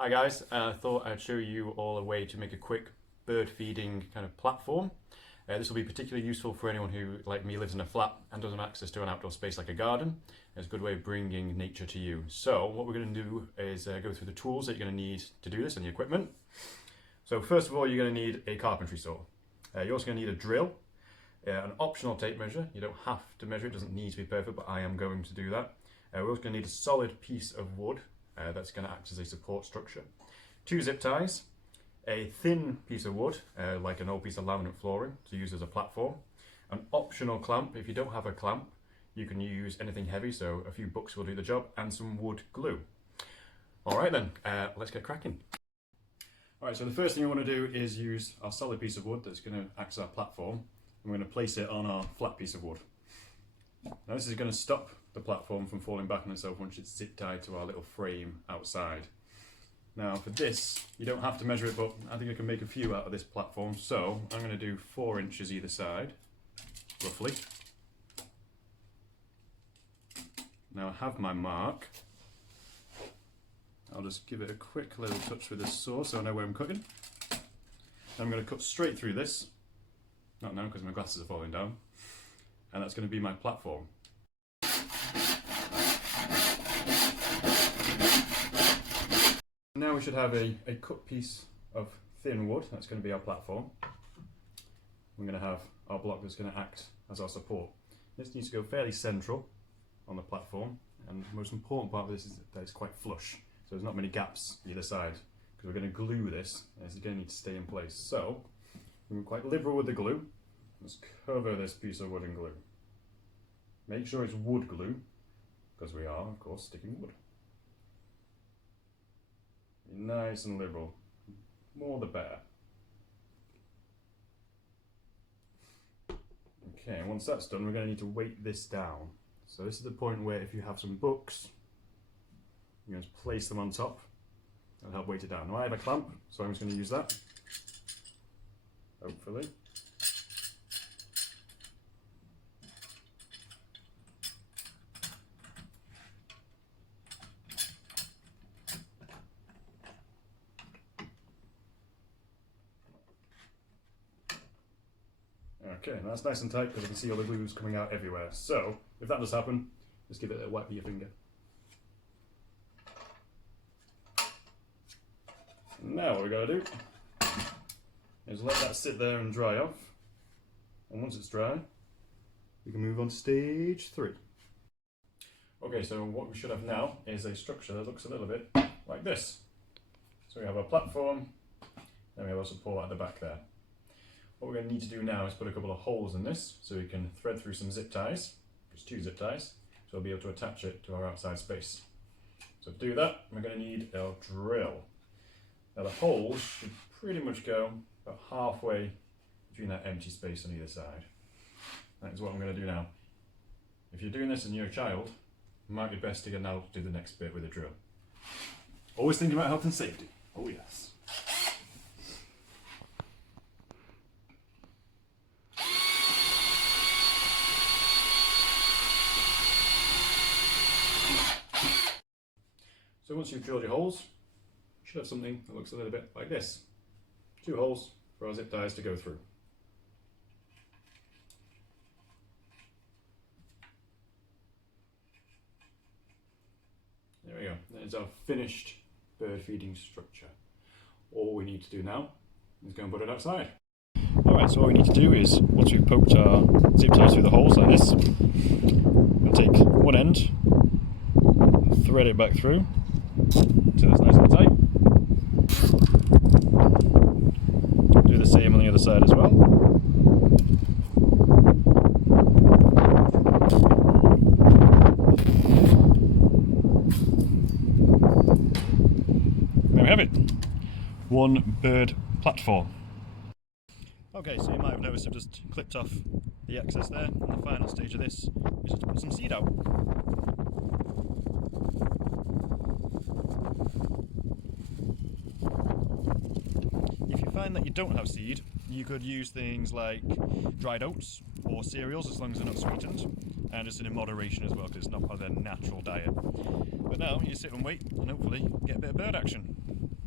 Hi guys, I thought I'd show you all a way to make a quick bird feeding kind of platform. This will be particularly useful for anyone who, like me, lives in a flat and doesn't have access to an outdoor space like a garden. It's a good way of bringing nature to you. So what we're going to do is go through the tools that you're going to need to do this and the equipment. So first of all, you're going to need a carpentry saw. You're also going to need a drill, an optional tape measure. You don't have to measure, it doesn't need to be perfect, but I am going to do that. We're also going to need a solid piece of wood. That's going to act as a support structure. 2 zip ties, a thin piece of wood, like an old piece of laminate flooring to use as a platform, an optional clamp. If you don't have a clamp, you can use anything heavy, so a few books will do the job, and some wood glue. Alright then, let's get cracking. Alright, so the first thing I want to do is use our solid piece of wood that's going to act as our platform. I'm going to place it on our flat piece of wood. Now this is going to stop the platform from falling back on itself once it's zip tied to our little frame outside. Now for this, you don't have to measure it, but I think I can make a few out of this platform. So I'm going to do 4 inches either side, roughly. Now I have my mark. I'll just give it a quick little touch with this saw so I know where I'm cutting. I'm going to cut straight through this. Not now because my glasses are falling down. And that's going to be my platform. Now we should have a cut piece of thin wood. That's going to be our platform. We're going to have our block that's going to act as our support. This needs to go fairly central on the platform, and the most important part of this is that it's quite flush, so there's not many gaps either side, because we're going to glue this and it's going to need to stay in place. So we're quite liberal with the glue. Let's cover this piece of wood in glue. Make sure it's wood glue, because we are, of course, sticking wood. Be nice and liberal. More the better. Okay, and once that's done, we're going to need to weight this down. So this is the point where if you have some books, you're going to place them on top. That'll help weight it down. Now I have a clamp, so I'm just going to use that. Hopefully. Okay, that's nice and tight because I can see all the glues coming out everywhere. So, if that does happen, just give it a wipe with your finger. Now what we're going to do is let that sit there and dry off. And once it's dry, we can move on to stage 3. Okay, so what we should have now is a structure that looks a little bit like this. So we have our platform, and we have our support at the back there. What we're going to need to do now is put a couple of holes in this so we can thread through some zip ties, just 2 zip ties, so we'll be able to attach it to our outside space. So to do that, we're going to need our drill. Now the holes should pretty much go about halfway between that empty space on either side. That is what I'm going to do now. If you're doing this and you're a child, it might be best to get now to do the next bit with a drill. Always thinking about health and safety. Oh yes. So once you've drilled your holes, you should have something that looks a little bit like this. 2 holes for our zip ties to go through. There we go. There's our finished bird feeding structure. All we need to do now is go and put it outside. Alright, so all we need to do is, once we've poked our zip ties through the holes like this, we'll take one end, thread it back through, so that's nice and tight. Do the same on the other side as well. There we have it. One bird platform. Okay, so you might have noticed I've just clipped off the excess there, and the final stage of this is just to put some seed out. If you find that you don't have seed, you could use things like dried oats or cereals, as long as they're not sweetened, and just in moderation as well, because it's not part of their natural diet. But now you sit and wait and hopefully get a bit of bird action.